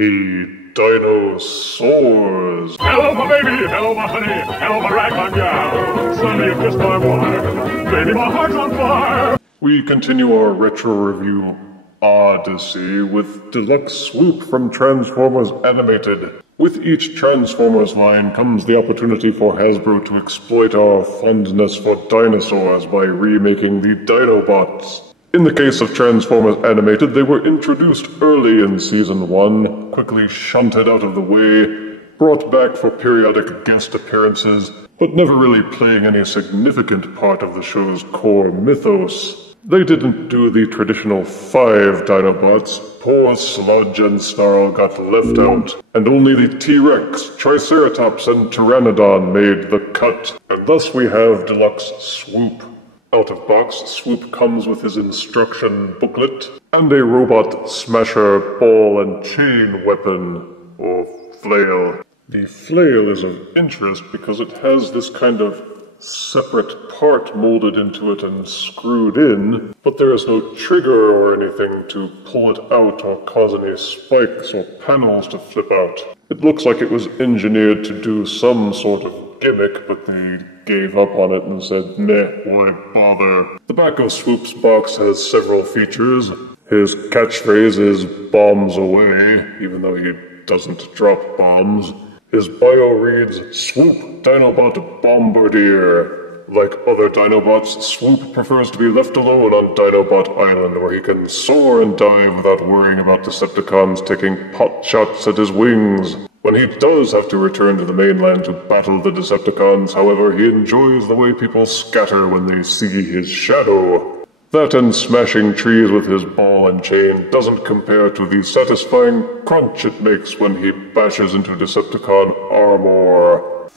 He dinosaurs. Hello, my baby. Hello, my honey. Hello, my ragtime gal. Sonny, you've kissed my wife. Baby, my heart's on fire. We continue our retro review odyssey with Deluxe Swoop from Transformers Animated. With each Transformers line comes the opportunity for Hasbro to exploit our fondness for dinosaurs by remaking the Dinobots. In the case of Transformers Animated, they were introduced early in Season 1, quickly shunted out of the way, brought back for periodic guest appearances, but never really playing any significant part of the show's core mythos. They didn't do the traditional 5 Dinobots. Poor Sludge and Snarl got left out, and only the T-Rex, Triceratops, and Pteranodon made the cut. And thus we have Deluxe Swoop. Out of box, Swoop comes with his instruction booklet, and a robot smasher ball and chain weapon, or flail. The flail is of interest because it has this kind of separate part molded into it and screwed in, but there is no trigger or anything to pull it out or cause any spikes or panels to flip out. It looks like it was engineered to do some sort of gimmick, but they gave up on it and said, meh, why bother? The back of Swoop's box has several features. His catchphrase is bombs away, even though he doesn't drop bombs. His bio reads, Swoop, Dinobot Bombardier. Like other Dinobots, Swoop prefers to be left alone on Dinobot Island, where he can soar and dive without worrying about Decepticons taking pot shots at his wings. When he does have to return to the mainland to battle the Decepticons, however, he enjoys the way people scatter when they see his shadow. That and smashing trees with his ball and chain doesn't compare to the satisfying crunch it makes when he bashes into Decepticon armor.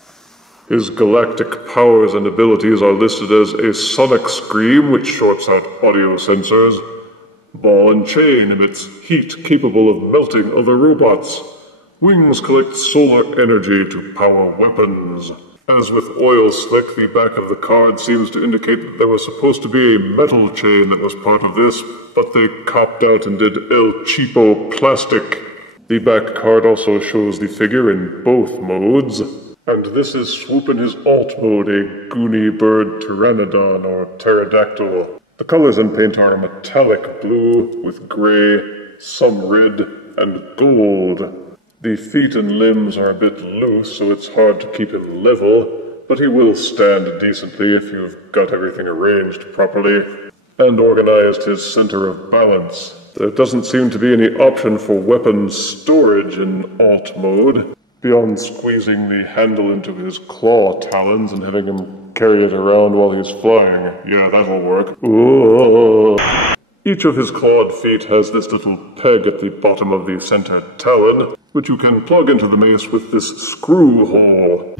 His galactic powers and abilities are listed as a sonic scream, which shorts out audio sensors. Ball and chain emits heat capable of melting other robots. Wings collect solar energy to power weapons. As with Oil Slick, the back of the card seems to indicate that there was supposed to be a metal chain that was part of this, but they copped out and did El Cheapo plastic. The back card also shows the figure in both modes. And this is Swoop in his alt mode, a goony bird pteranodon or pterodactyl. The colors in paint are metallic blue with gray, some red, and gold. The feet and limbs are a bit loose, so it's hard to keep him level, but he will stand decently if you've got everything arranged properly, and organized his center of balance. There doesn't seem to be any option for weapon storage in alt mode, beyond squeezing the handle into his claw talons and having him carry it around while he's flying. Yeah, that'll work. Ooh. Each of his clawed feet has this little peg at the bottom of the center talon, which you can plug into the mace with this screw hole.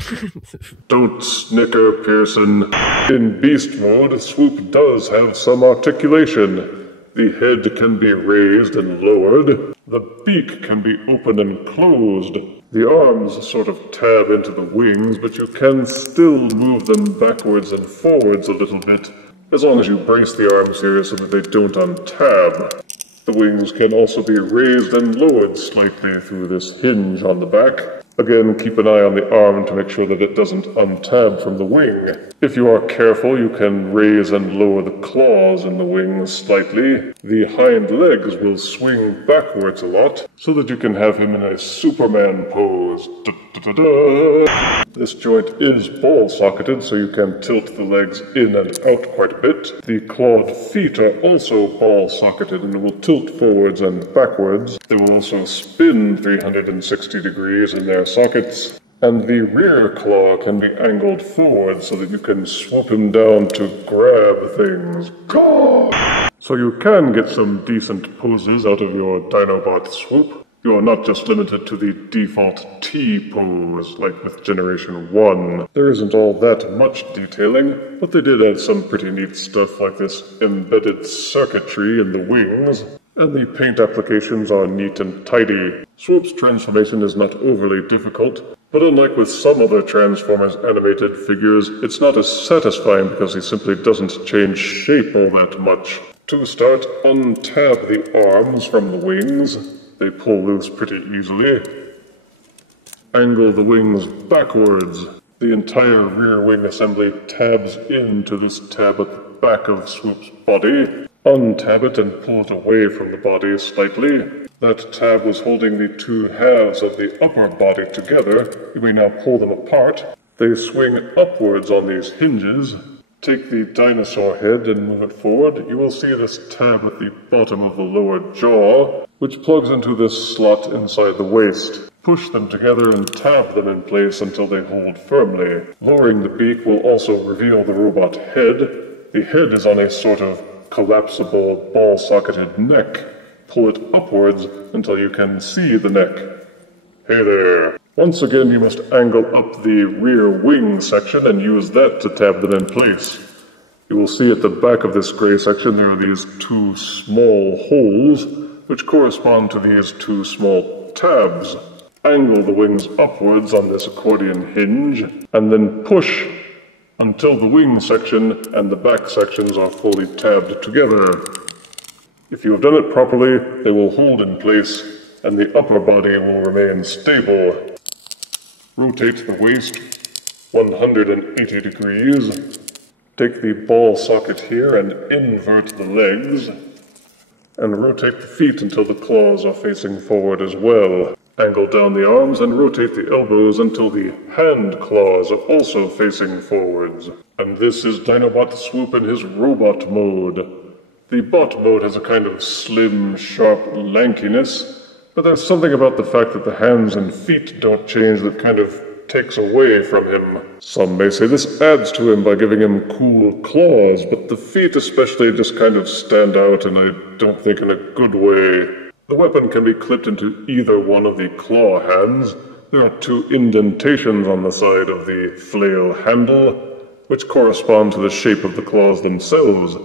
Don't snicker, Pearson. In beast mode, Swoop does have some articulation. The head can be raised and lowered. The beak can be opened and closed. The arms sort of tab into the wings, but you can still move them backwards and forwards a little bit, as long as you brace the arms here so that they don't untab. The wings can also be raised and lowered slightly through this hinge on the back. Again, keep an eye on the arm to make sure that it doesn't untab from the wing. If you are careful, you can raise and lower the claws in the wings slightly. The hind legs will swing backwards a lot, so that you can have him in a Superman pose. Da-da-da-da. This joint is ball-socketed, so you can tilt the legs in and out quite a bit. The clawed feet are also ball-socketed and will tilt forwards and backwards. They will also spin 360 degrees in their sockets. And the rear claw can be angled forward so that you can swoop him down to grab things. God! So you can get some decent poses out of your Dinobot Swoop. You are not just limited to the default T pose, like with Generation 1. There isn't all that much detailing, but they did add some pretty neat stuff like this embedded circuitry in the wings, and the paint applications are neat and tidy. Swoop's transformation is not overly difficult, but unlike with some other Transformers animated figures, it's not as satisfying because he simply doesn't change shape all that much. To start, untab the arms from the wings. They pull loose pretty easily. Angle the wings backwards. The entire rear wing assembly tabs into this tab at the back of Swoop's body. Untab it and pull it away from the body slightly. That tab was holding the two halves of the upper body together. You may now pull them apart. They swing upwards on these hinges. Take the dinosaur head and move it forward. You will see this tab at the bottom of the lower jaw, which plugs into this slot inside the waist. Push them together and tab them in place until they hold firmly. Lowering the beak will also reveal the robot head. The head is on a sort of collapsible ball-socketed neck. Pull it upwards until you can see the neck. Hey there. Once again, you must angle up the rear wing section and use that to tab them in place. You will see at the back of this gray section there are these two small holes, which correspond to these two small tabs. Angle the wings upwards on this accordion hinge, and then push until the wing section and the back sections are fully tabbed together. If you have done it properly, they will hold in place, and the upper body will remain stable. Rotate the waist 180 degrees. Take the ball socket here and invert the legs. And rotate the feet until the claws are facing forward as well. Angle down the arms and rotate the elbows until the hand claws are also facing forwards. And this is Dinobot Swoop in his robot mode. The bot mode has a kind of slim, sharp lankiness, but there's something about the fact that the hands and feet don't change that kind of takes away from him. Some may say this adds to him by giving him cool claws, but the feet especially just kind of stand out, and I don't think in a good way. The weapon can be clipped into either one of the claw hands. There are two indentations on the side of the flail handle, which correspond to the shape of the claws themselves.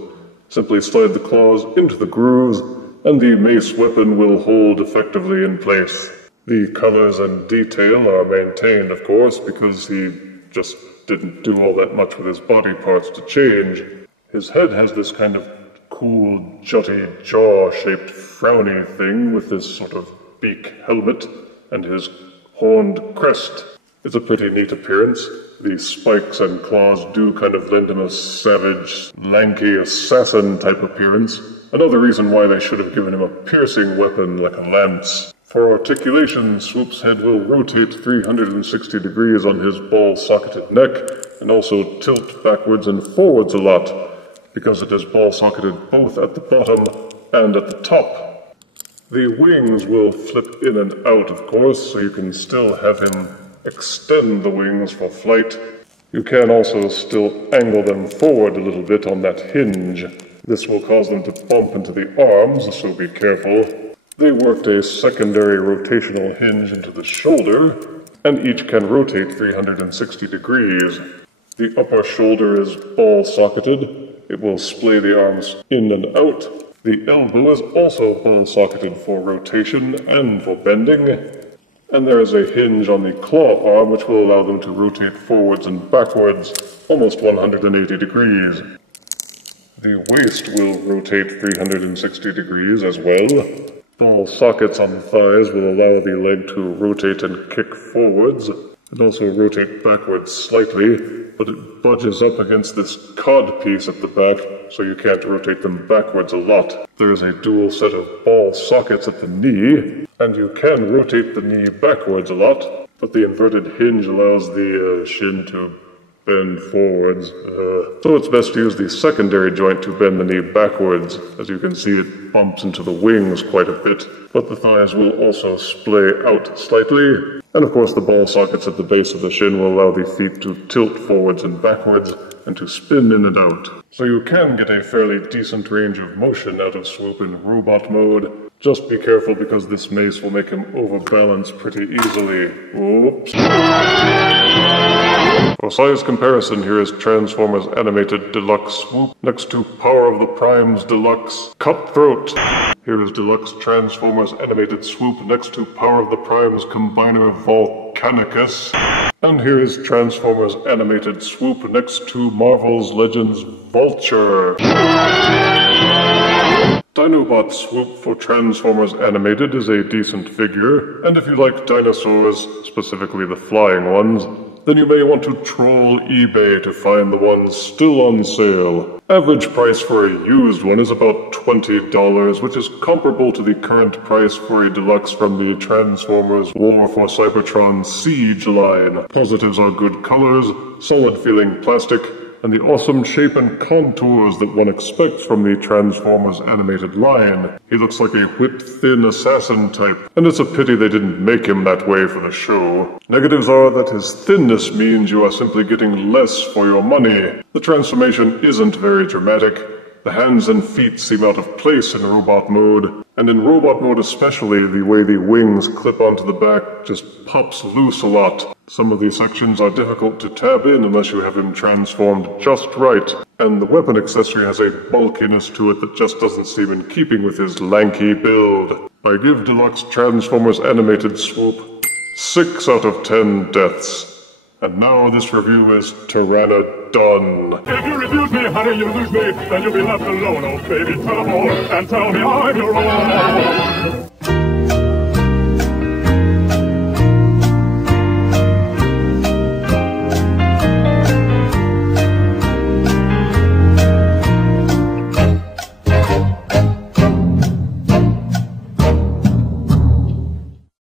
Simply slide the claws into the grooves, and the mace weapon will hold effectively in place. The colors and detail are maintained, of course, because he just didn't do all that much with his body parts to change. His head has this kind of cool, jutty, jaw-shaped frowny thing with this sort of beak helmet and his horned crest. It's a pretty neat appearance. The spikes and claws do kind of lend him a savage, lanky, assassin-type appearance. Another reason why they should have given him a piercing weapon like a lance. For articulation, Swoop's head will rotate 360 degrees on his ball-socketed neck, and also tilt backwards and forwards a lot, because it is ball-socketed both at the bottom and at the top. The wings will flip in and out, of course, so you can still have him extend the wings for flight. You can also still angle them forward a little bit on that hinge. This will cause them to bump into the arms, so be careful. They worked a secondary rotational hinge into the shoulder, and each can rotate 360 degrees. The upper shoulder is ball-socketed. It will splay the arms in and out. The elbow is also ball-socketed for rotation and for bending. And there is a hinge on the claw arm which will allow them to rotate forwards and backwards almost 180 degrees. The waist will rotate 360 degrees as well. Ball sockets on the thighs will allow the leg to rotate and kick forwards, and also rotate backwards slightly, but it budges up against this cod piece at the back, so you can't rotate them backwards a lot. There is a dual set of ball sockets at the knee, and you can rotate the knee backwards a lot, but the inverted hinge allows the shin to bend forwards. So it's best to use the secondary joint to bend the knee backwards. As you can see, it bumps into the wings quite a bit, but the thighs will also splay out slightly. And of course, the ball sockets at the base of the shin will allow the feet to tilt forwards and backwards and to spin in and out. So you can get a fairly decent range of motion out of Swoop in robot mode. Just be careful because this mace will make him overbalance pretty easily. Oops. For size comparison, here is Transformers Animated Deluxe Swoop next to Power of the Primes Deluxe Cutthroat. Here is Deluxe Transformers Animated Swoop next to Power of the Primes Combiner Volcanicus. And here is Transformers Animated Swoop next to Marvel's Legends Vulture. Dinobot Swoop for Transformers Animated is a decent figure, and if you like dinosaurs, specifically the flying ones, then you may want to troll eBay to find the ones still on sale. Average price for a used one is about $20, which is comparable to the current price for a deluxe from the Transformers War for Cybertron Siege line. Positives are good colors, solid feeling plastic, and the awesome shape and contours that one expects from the Transformers animated line. He looks like a whip-thin assassin type, and it's a pity they didn't make him that way for the show. Negatives are that his thinness means you are simply getting less for your money. The transformation isn't very dramatic. The hands and feet seem out of place in robot mode, and in robot mode especially, the way the wings clip onto the back just pops loose a lot. Some of these sections are difficult to tab in unless you have him transformed just right, and the weapon accessory has a bulkiness to it that just doesn't seem in keeping with his lanky build. I give Deluxe Transformers Animated Swoop 6 out of 10 deaths. And now this review is Pteranodon. If you refuse me, honey, you lose me. Then you'll be left alone, oh baby, tell them all. And tell me I'm your own.